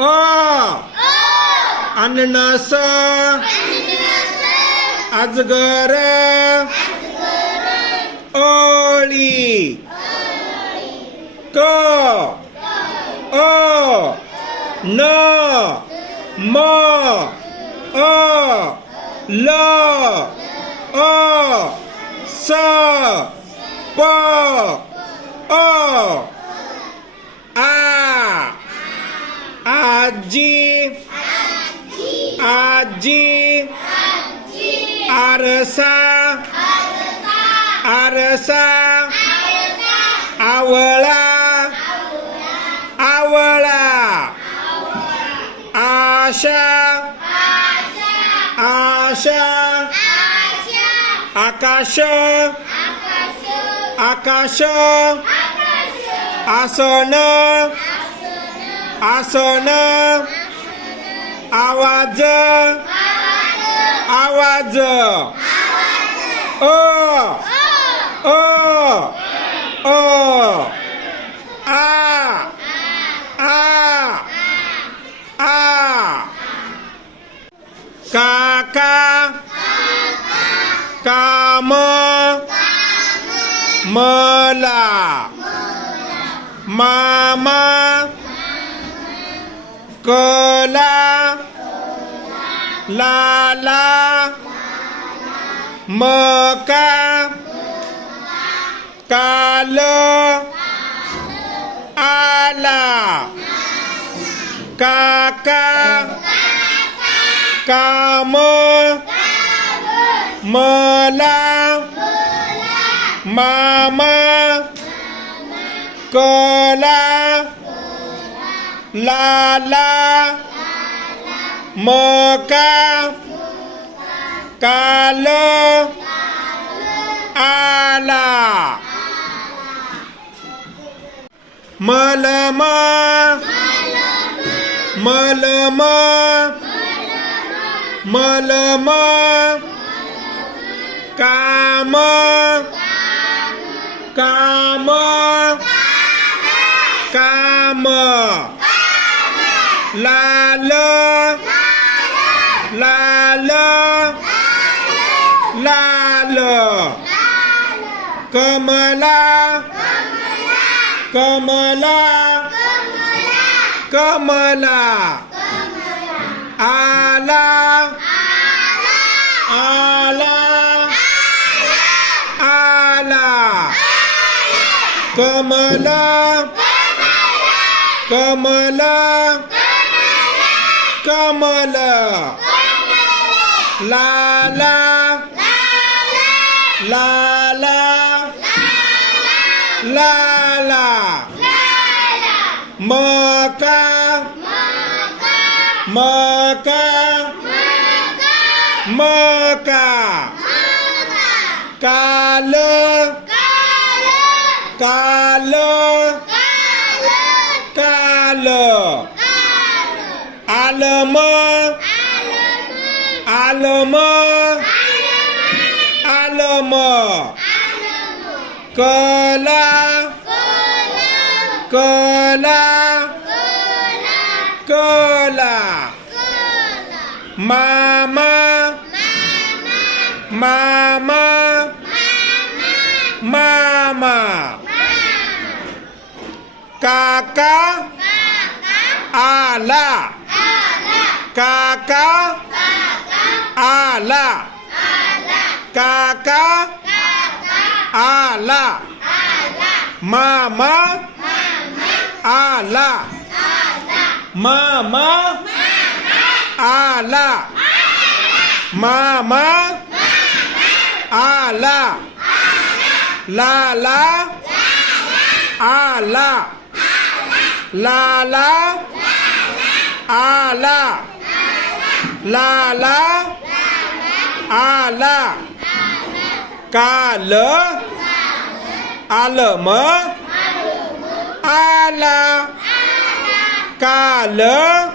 어! 어! 안나서. 아즈거라. 어리. 거 어, 너, 뭐, 어, 러, 어, 서, 뻐, 어, आजी। आजी। आरसा। आरसा। आवळा। आवळा। आशा। आशा। आकाश। आकाश। आसन। आसन आवाज आवाज अ अ अ आ आ आ काका काम मला मामा कला लाला मका काल आला काका काम मला मामा कला la la mờ ca ca lơ a la mờ lơ mơ mờ lơ mơ mờ lơ mơ ca mơ ca mơ ca mơ लाल लाल लाल कमला. कमला. कमला. आला. आला. आला. Kamala. Kamala. Kamala. Kamala. La la. La la. La la. La la. Maka. Maka. Maka. Kala. Kala. Kala. Kala. Allemand. Allemand. Allemand. Cola. Cola. Cola. Mamá. Mamá. Mamá. Caca. Ala. Kakak Ala. Kakak Ala. Mama. Ala. Mama. Ala. Mama. Ala. Lala. Ala. Lala. Ala. La lá A la. Ca lỡ A lỡ mớ A la. Ca lỡ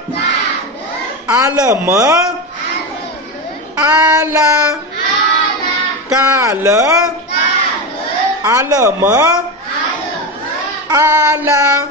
A lỡ mớ A la. Ca lỡ A lỡ mớ A la.